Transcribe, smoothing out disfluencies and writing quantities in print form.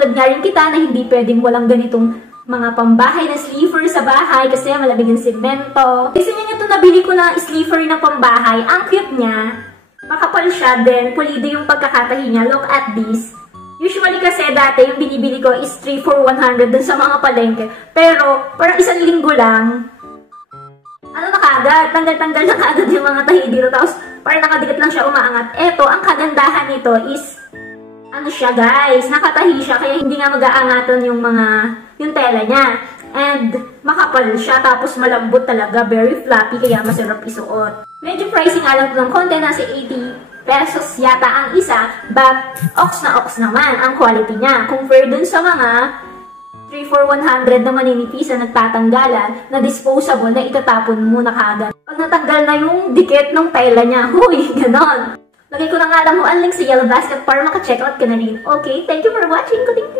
katulad nga rin kita na hindi pwedeng walang ganitong mga pambahay na sleeper sa bahay kasi malamig ang semento. Kasi nyo ito nabili ko na sleeper na pambahay. Ang cute niya. Makapal siya din. Pulido yung pagkakatahi niya. Look at this. Usually kasi dati yung binibili ko is 3 for 100 dun sa mga palengke. Pero parang isang linggo lang. Ano na kagad? Tanggal-tanggal na kagad yung mga tahi dito. Tapos parang nakadikit lang siya umaangat. Eto, ang kagandahan nito is ano siya guys, nakatahi siya kaya hindi nga mag-aangatan yung tela niya. And makapal siya tapos malambot talaga, very floppy kaya masarap isuot. Medyo pricing nga lang ito ng konti, nasa 80 pesos yata ang isa, but ox na ox naman ang quality niya. Compare dun sa mga 3 for 100 na maninipis na nagtatanggalan, na disposable na itatapon mo na kagad. Pag natanggal na yung dikit ng tela niya, huy, ganon. Lagay ko na nga lang mo ang link sa Yellow Basket para maka-checkout ka na rin. Okay, thank you for watching. Kuting